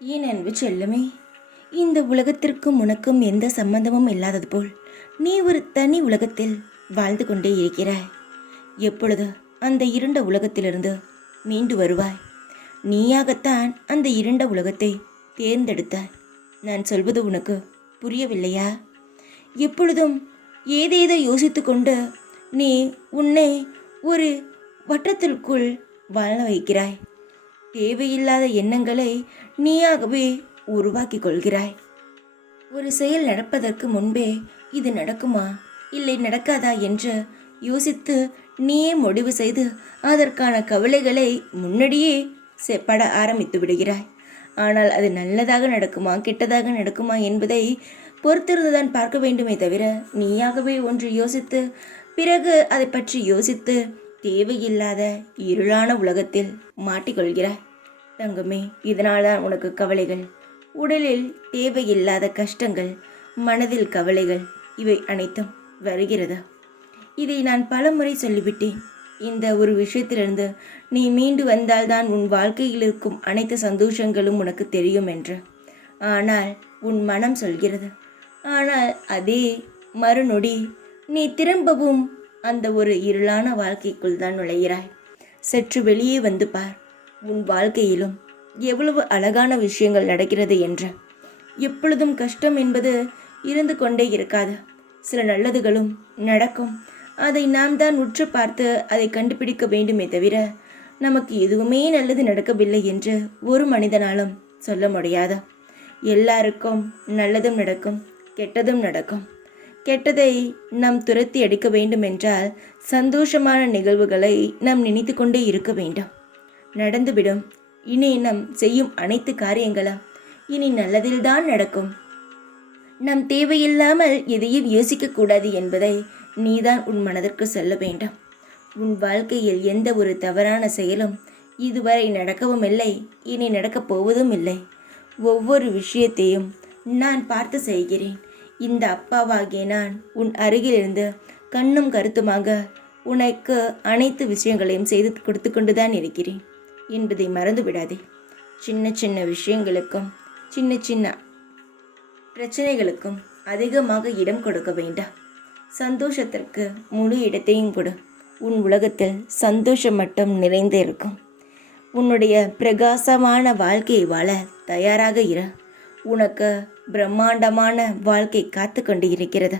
என் அன்பு செல்லமே, இந்த உலகத்திற்கும் உனக்கும் எந்த சம்பந்தமும் இல்லாதது போல் நீ ஒரு தனி உலகத்தில் வாழ்ந்து கொண்டே இருக்கிறாய். எப்பொழுது அந்த இருண்ட உலகத்திலிருந்து மீண்டு வருவாய்? நீயாகத்தான் அந்த இருண்ட உலகத்தை தேர்ந்தெடுத்தாய். நான் சொல்வது உனக்கு புரியவில்லையா? எப்பொழுதும் ஏதேதோ யோசித்து கொண்டு நீ உன்னை ஒரு வட்டத்திற்குள் வாழ வைக்கிறாய். தேவையில்லாத எண்ணங்களை நீயாகவே உருவாக்கி கொள்கிறாய். ஒரு செயல் நடப்பதற்கு முன்பே இது நடக்குமா இல்லை நடக்காதா என்று யோசித்து நீயே முடிவு செய்து அதற்கான கவலைகளை முன்னாடியே பட ஆரம்பித்து விடுகிறாய். ஆனால் அது நல்லதாக நடக்குமா கெட்டதாக நடக்குமா என்பதை பொறுத்திருந்துதான் பார்க்க வேண்டுமே தவிர நீயாகவே ஒன்று யோசித்து பிறகு அதை பற்றி யோசித்து தேவையில்லாத இருளான உலகத்தில் மாட்டிக்கொள்கிறாய். தங்கமே, இதனால்தான் உனக்கு கவலைகள், உடலில் தேவையில்லாத கஷ்டங்கள், மனதில் கவலைகள், இவை அனைத்தும் வருகிறது. இதை நான் பலமுறை சொல்லிவிட்டேன். இந்த ஒரு விஷயத்திலிருந்து நீ மீண்டு வந்தால்தான் உன் வாழ்க்கையில் இருக்கும் அனைத்து சந்தோஷங்களும் உனக்கு தெரியும் என்று. ஆனால் உன் மனம் சொல்கிறது. ஆனால் அதே மறுநொடி நீ திரும்பவும் அந்த ஒரு இருளான வாழ்க்கைக்குள் தான் நுழைகிறாய். சற்று வெளியே வந்து பார். உன் வாழ்க்கையிலும் எவ்வளவு அழகான விஷயங்கள் நடக்கிறது என்று. எப்பொழுதும் கஷ்டம் என்பது இருந்து கொண்டே இருக்காது. சில நல்லதுகளும் நடக்கும். அதை நாம் தான் உற்று பார்த்து அதை கண்டுபிடிக்க வேண்டுமே தவிர நமக்கு எதுவுமே நல்லது நடக்கவில்லை என்று ஒரு மனிதனாலும் சொல்ல முடியாது. எல்லாருக்கும் நல்லதும் நடக்கும், கெட்டதும் நடக்கும். கெட்டதை நாம் துரத்தி அடிக்க வேண்டும் என்றால் சந்தோஷமான நிகழ்வுகளை நாம் நினைத்து கொண்டே இருக்க வேண்டும். நடந்துவிடும். இனி நம் செய்யும் அனைத்து காரியங்களும் இனி நல்லதில்தான் நடக்கும். நம் தேவையில்லாமல் எதையும் யோசிக்கக்கூடாது என்பதை நீதான் உன் மனதிற்கு சொல்ல வேண்டும். உன் வாழ்க்கையில் எந்த ஒரு தவறான செயலும் இதுவரை நடக்கவும் இல்லை, இனி நடக்கப் போவதும் இல்லை. ஒவ்வொரு விஷயத்தையும் நான் பார்த்து செய்கிறேன். இந்த அப்பாவாகிய நான் உன் அருகிலிருந்து கண்ணும் கருத்துமாக உனக்கு அனைத்து விஷயங்களையும் செய்து கொடுத்து கொண்டுதான் இருக்கிறேன் என்பதை மறந்து விடாதே. சின்ன சின்ன விஷயங்களுக்கும் சின்ன சின்ன பிரச்சனைகளுக்கும் அதிகமாக இடம் கொடுக்க வேண்டாம். சந்தோஷத்திற்கு முழு இடத்தையும் கொடு. உன் உலகத்தில் சந்தோஷம் மட்டும் நிறைந்து இருக்கும். உன்னுடைய பிரகாசமான வாழ்க்கையை வாழ தயாராக இரு. உனக்கு பிரம்மாண்டமான வாழ்க்கை காத்து கொண்டு இருக்கிறது.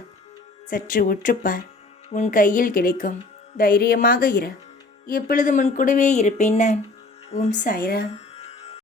சற்று உற்றுப்பார். உன் கையில் கிடைக்கும். தைரியமாக இரு. எப்பொழுதும் உன் கூடவே இருப்பேன் நான். ஓம் சாய்ராம்.